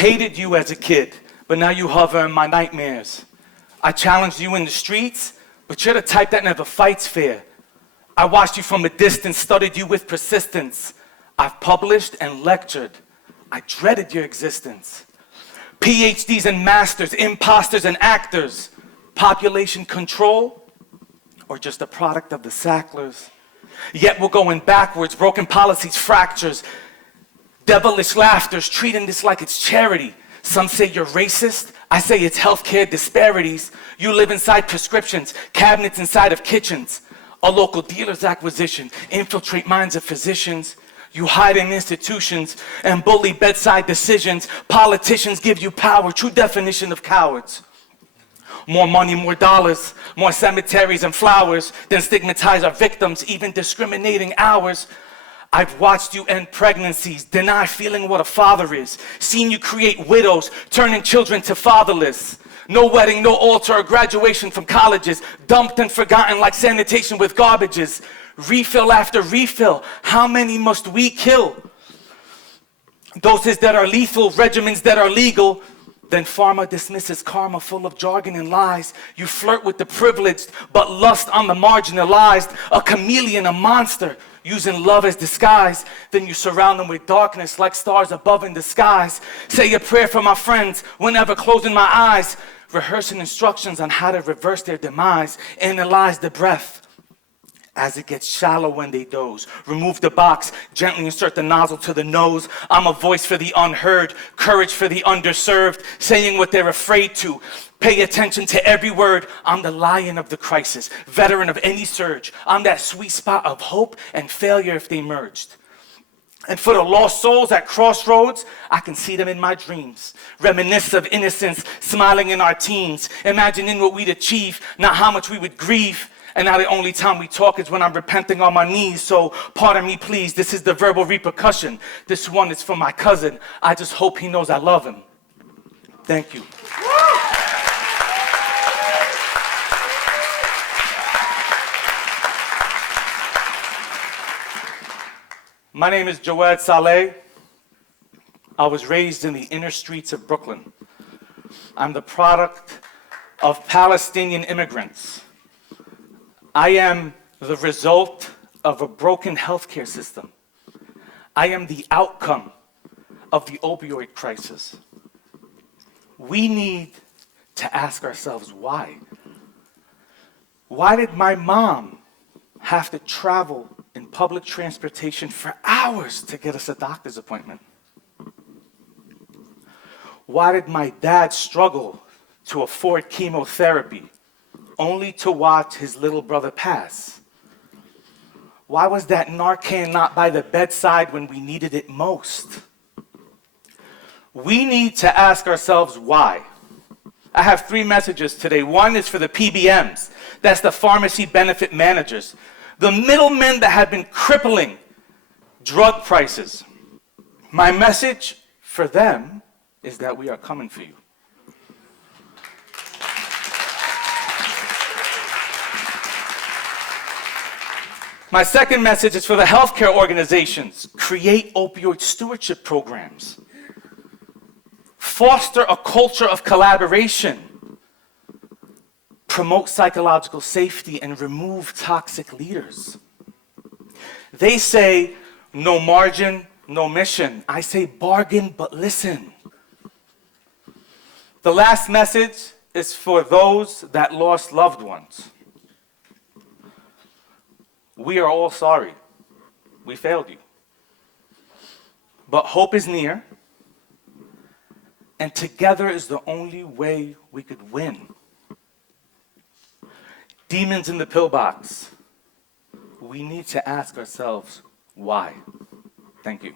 hated you as a kid, but now you hover in my nightmares. I challenged you in the streets, but you're the type that never fights fair. I watched you from a distance, studied you with persistence. I've published and lectured. I dreaded your existence. PhDs and masters, imposters and actors, population control, or just a product of the Sacklers. Yet we're going backwards, broken policies, fractures, devilish laughters, treating this like it's charity. Some say you're racist, I say it's healthcare disparities. You live inside prescriptions, cabinets inside of kitchens. A local dealer's acquisition, infiltrate minds of physicians. You hide in institutions and bully bedside decisions. Politicians give you power, true definition of cowards. More money, more dollars, more cemeteries and flowers than stigmatize our victims, even discriminating ours. I've watched you end pregnancies, deny feeling what a father is, seen you create widows, turning children to fatherless. No wedding, no altar or graduation from colleges, dumped and forgotten like sanitation with garbages. Refill after refill, how many must we kill? Doses that are lethal, regimens that are legal. Then pharma dismisses karma full of jargon and lies. You flirt with the privileged, but lust on the marginalized. A chameleon, a monster, using love as disguise. Then you surround them with darkness like stars above in the skies. Say a prayer for my friends whenever closing my eyes. Rehearsing instructions on how to reverse their demise. Analyze the breath as it gets shallow when they doze. Remove the box, gently insert the nozzle to the nose. I'm a voice for the unheard, courage for the underserved, saying what they're afraid to. Pay attention to every word. I'm the lion of the crisis, veteran of any surge. I'm that sweet spot of hope and failure if they merged. And for the lost souls at crossroads, I can see them in my dreams. Reminisce of innocence, smiling in our teens, imagining what we'd achieve, not how much we would grieve. And now the only time we talk is when I'm repenting on my knees. So pardon me, please, this is the verbal repercussion. This one is for my cousin. I just hope he knows I love him. Thank you. My name is Jawad Saleh. I was raised in the inner streets of Brooklyn. I'm the product of Palestinian immigrants. I am the result of a broken healthcare system. I am the outcome of the opioid crisis. We need to ask ourselves why. Why did my mom have to travel in public transportation for hours to get us a doctor's appointment? Why did my dad struggle to afford chemotherapy only to watch his little brother pass? Why was that Narcan not by the bedside when we needed it most? We need to ask ourselves why. I have 3 messages today. One is for the PBMs. That's the pharmacy benefit managers. The middlemen that have been crippling drug prices. My message for them is that we are coming for you. My second message is for the healthcare organizations. Create opioid stewardship programs. Foster a culture of collaboration. Promote psychological safety and remove toxic leaders. They say, no margin, no mission. I say, bargain, but listen. The last message is for those that lost loved ones. We are all sorry. We failed you. But hope is near, and together is the only way we could win. Demons in the pillbox. We need to ask ourselves why. Thank you.